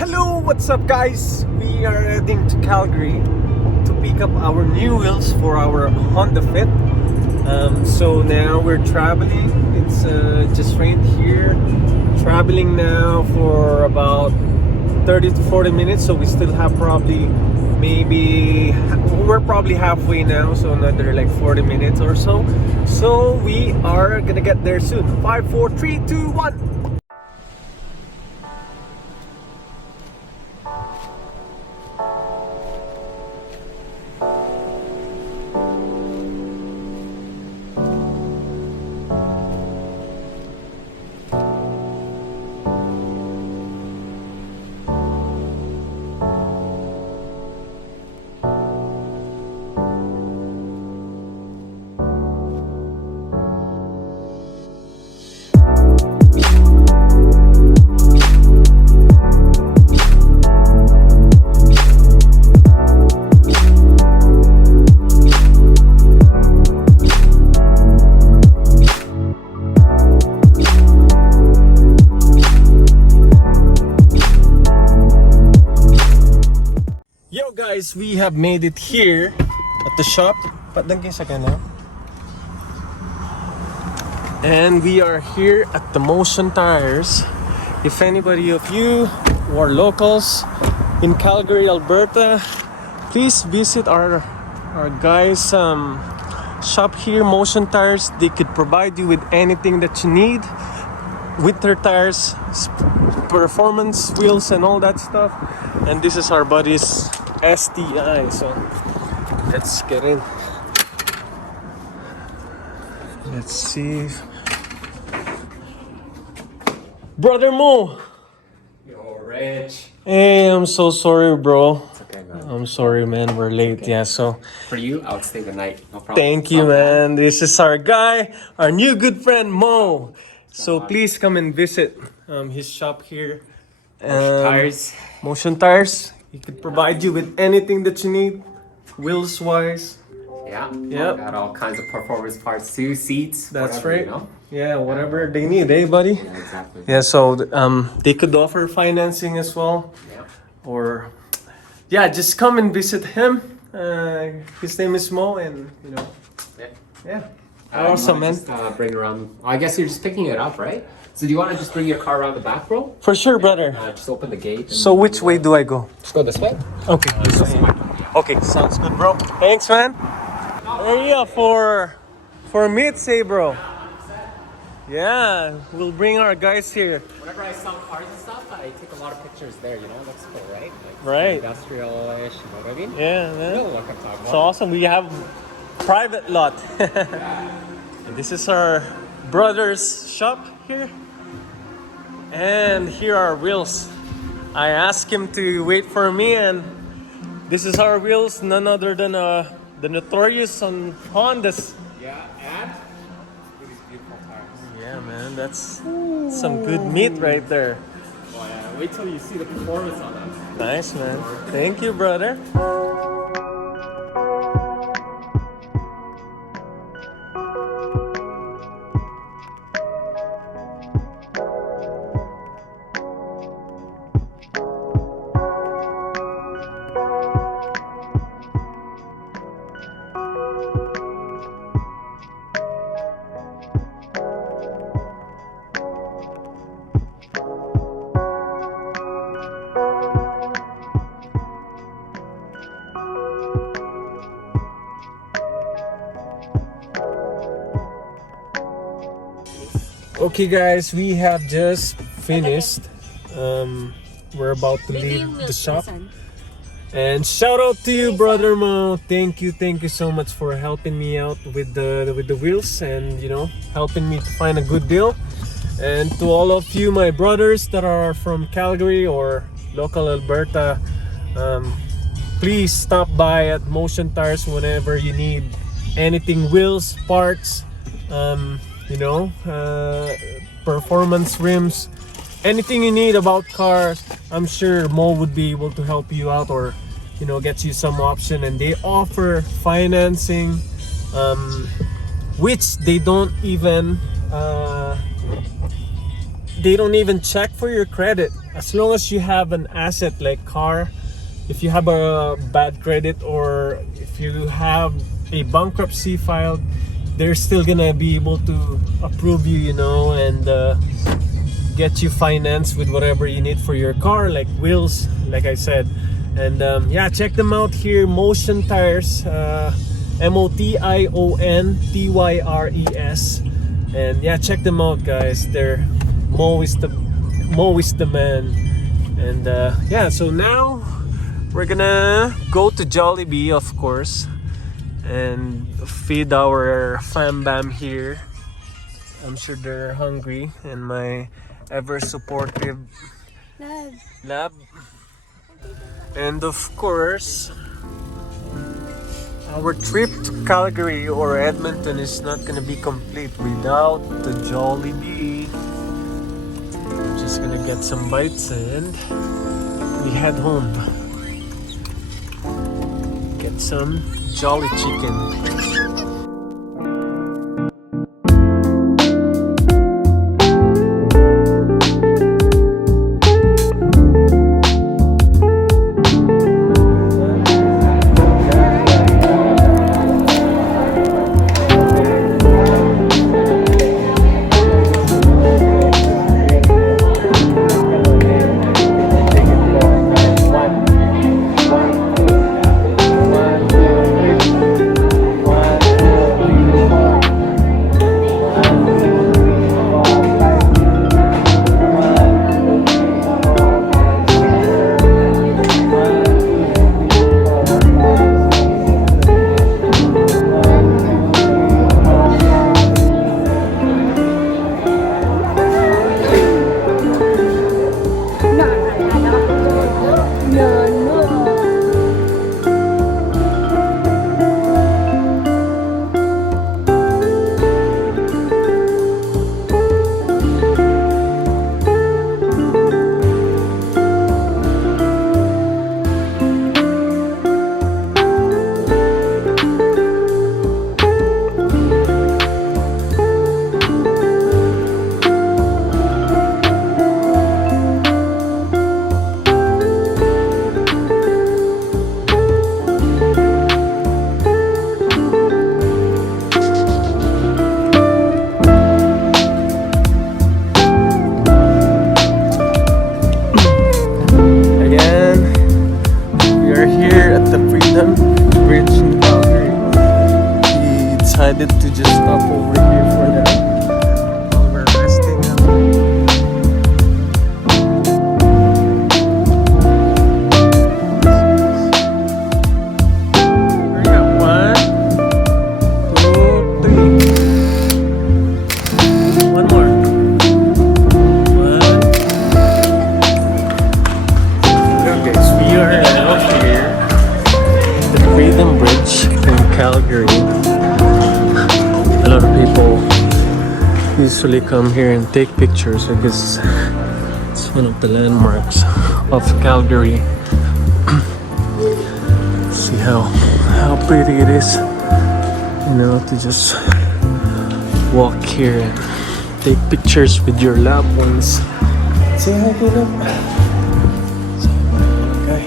Hello, what's up guys? We are heading to Calgary to pick up our new wheels for our Honda Fit. So now we're traveling. It's just rained here. Traveling now for about 30 to 40 minutes, so we still have we're probably halfway now, so another like 40 minutes or so. So we are gonna get there soon. 5, 4, 3, 2, 1. Yo guys, we have made it here at the shop. And we are here at the Motion Tires. If anybody of you who are locals in Calgary, Alberta, please visit our guys shop here, Motion Tires. They could provide you with anything that you need, winter tires, performance wheels and all that stuff. And this is our buddy's STI, so let's get in. Let's see. Brother Mo! Yo, Rich. Hey, I'm so sorry, bro. It's okay, man. I'm sorry, man. We're late. Okay. Yeah, so For you, I would stay the night. No problem. thank you, man. This is our guy, our new good friend, Mo. So please come and visit his shop here. Tires. Motion Tires. He could provide you with anything that you need, wheels wise. Yeah. Yep. Got all kinds of performance parts too, seats. That's whatever, right. You know? Yeah, whatever they need, eh, buddy? Yeah, exactly. Yeah, so they could offer financing as well, Yeah. or yeah, just come and visit him. His name is Mo, and yeah, awesome, man. Just, bring around. I guess you're just picking it up, right? So do you want to just bring your car around the back, bro? For sure, brother. Just open the gate. And So which way do I go? Just go this way. Okay, okay, sounds good, bro. Thanks, man. Area for meets, eh, bro? Yeah, we'll bring our guys here. Whenever I sell cars and stuff, I take a lot of pictures there. You know, looks cool, right? Like Right. Industrial-ish. You know what I mean? Yeah, You man. know what I'm talking It's about. awesome. We have private lot. And this is our brother's shop here. And here are wheels. I asked him to wait for me, and this is our wheels, none other than the notorious on Hondas. Yeah, and look at these beautiful tires. Yeah, man, that's some good meat right there. Oh yeah, wait till you see the performance on them. Nice, man. Thank you, brother. Okay, guys, we have just finished. We're about to leave the shop. And shout out to you, brother Mo. Thank you so much for helping me out with the wheels, and helping me to find a good deal. And to all of you, my brothers that are from Calgary or local Alberta, please stop by at Motion Tires whenever you need anything, wheels, parts, performance rims, anything you need about cars. I'm sure Mo would be able to help you out, or get you some option. And they offer financing, which they don't even they don't even check for your credit as long as you have an asset like car. If you have a bad credit or if you have a bankruptcy filed, they're still gonna be able to approve you, you know, and get you financed with whatever you need for your car, like wheels, like I said. And yeah, check them out here, Motion Tires, MOTIONTYRES. And yeah, check them out, guys. They're Mo is the man. And yeah, so now we're gonna go to Jollibee, of course, and feed our fam bam here. I'm sure they're hungry, and my ever supportive lab. And of course, our trip to Calgary or Edmonton is not gonna be complete without the Jollibee. We're just gonna get some bites and we head home. Get some Jolly Chicken. Decided to just stop over here for now while we're resting up. Hurry up. 1, 2, 3. One more. 1. Okay, so we are now here at the Freedom Bridge in Calgary. A lot of people usually come here and take pictures because it's one of the landmarks of Calgary. See how pretty it is, you know, to just walk here and take pictures with your loved ones. Say hi, Caleb. Okay.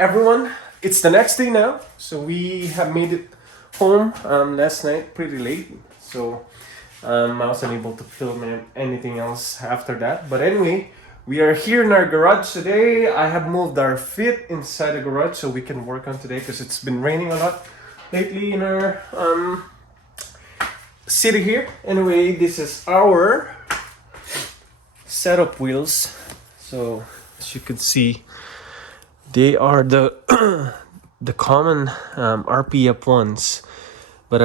Everyone, it's the next day now, so we have made it home last night pretty late, so I wasn't able to film anything else after that. But anyway, we are here in our garage today. I have moved our feet inside the garage so we can work on today because it's been raining a lot lately in our city here. Anyway, this is our setup wheels, so as you can see, they are the the common RPF ones, but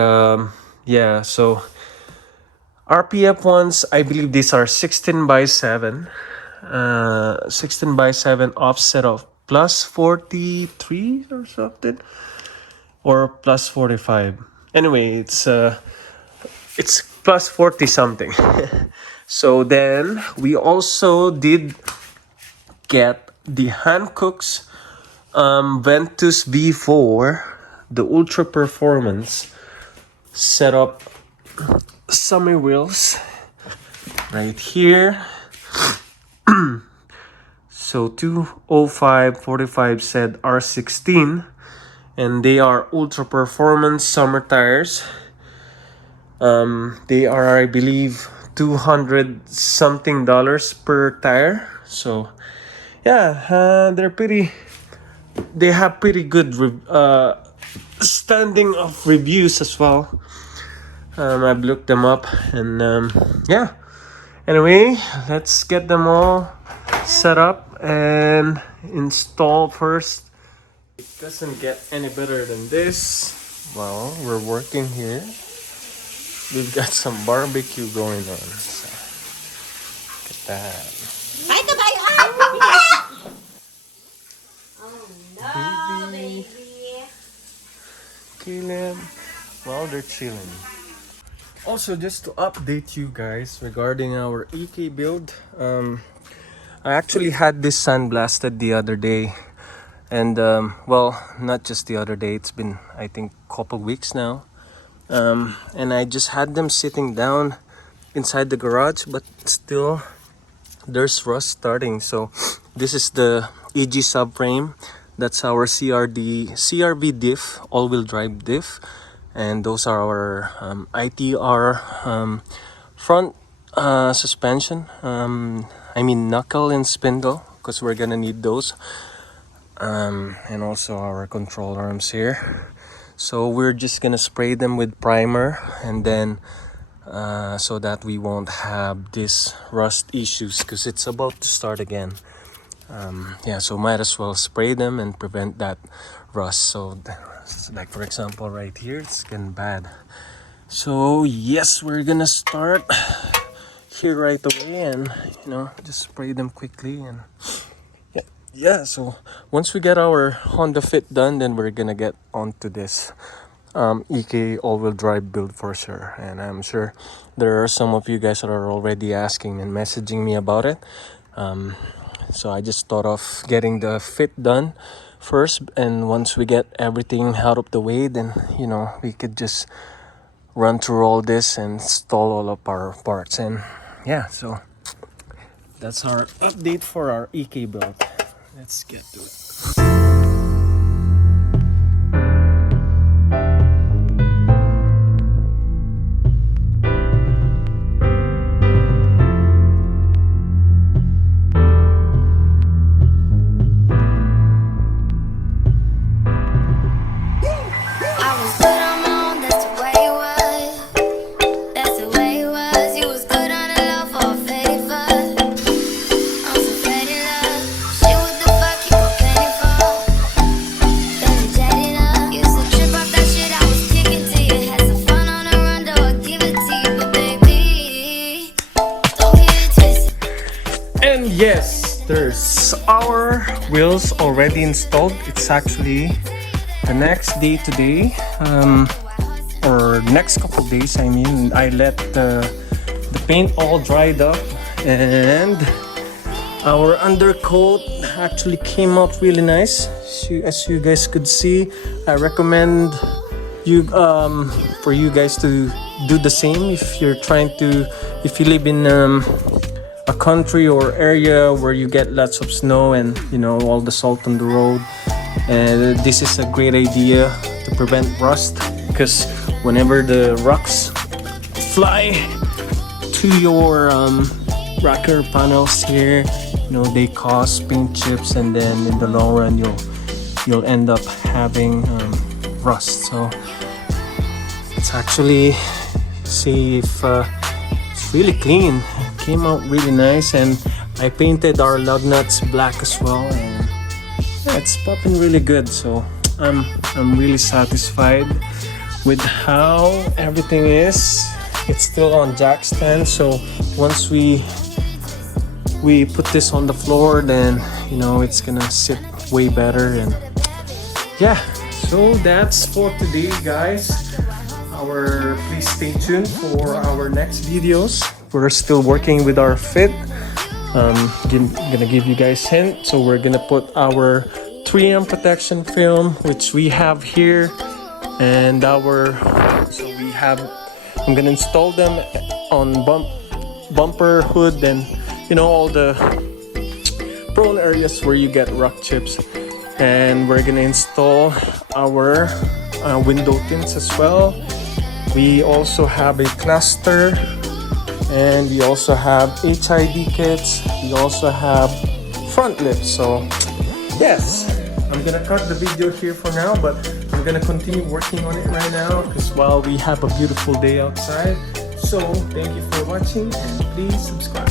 yeah, so RPF ones, I believe these are 16 by 7 offset of plus 43 or something, or plus 45. Anyway, it's plus 40 something. So then we also did get the Hankook's Ventus V4, the Ultra Performance setup summer wheels right here. So 205 45 said R16, and they are Ultra Performance summer tires. They are, I believe, $200 something per tire. So yeah, they have pretty good standing of reviews as well. I've looked them up, and yeah. Anyway, let's get them all set up and install first. It doesn't get any better than this. Well, we're working here. We've got some barbecue going on. So, look at that. Oh no, baby. Caleb. Well, they're chilling. Also, just to update you guys regarding our EK build, I actually had this sandblasted the other day, and well, not just the other day. It's been, I think, a couple weeks now, and I just had them sitting down inside the garage, but still there's rust starting. So this is the EG subframe. That's our CRV diff, all-wheel drive diff, and those are our ITR front suspension. I mean knuckle and spindle, because we're gonna need those, and also our control arms here. So we're just gonna spray them with primer, and then so that we won't have this rust issues, because it's about to start again. Yeah, so might as well spray them and prevent that rust. So like for example right here, it's getting bad. So yes, we're gonna start here right away, and just spray them quickly. And yeah, so once we get our Honda Fit done, then we're gonna get onto this EK all-wheel drive build for sure. And I'm sure there are some of you guys that are already asking and messaging me about it. So I just thought of getting the fit done first, and once we get everything out of the way, then we could just run through all this and install all of our parts. And yeah, so that's our update for our EK build. Let's get to it. And yes, there's our wheels already installed. It's actually the next day today, or next couple days. I mean, I let the paint all dried up, and our undercoat actually came out really nice. As you guys could see, I recommend you for you guys to do the same if you live in a country or area where you get lots of snow and all the salt on the road. And this is a great idea to prevent rust, because whenever the rocks fly to your rocker panels here, they cause paint chips, and then in the long run you'll end up having rust. So it's actually, see if it's really clean. It came out really nice, and I painted our lug nuts black as well, and yeah, it's popping really good. So I'm really satisfied with how everything is. It's still on jack stand, so once we put this on the floor, then it's gonna sit way better. And yeah, so that's for today, guys. Please stay tuned for our next videos. We're still working with our fit. Gonna give you guys hint. So we're gonna put our 3M protection film, which we have here, and I'm gonna install them on bumper, hood, and all the prone areas where you get rock chips. And we're gonna install our window tints as well. We also have a cluster, and we also have HID kits. We also have front lips. So yes, I'm gonna cut the video here for now, but I'm gonna continue working on it right now because while we have a beautiful day outside. So thank you for watching, and please subscribe.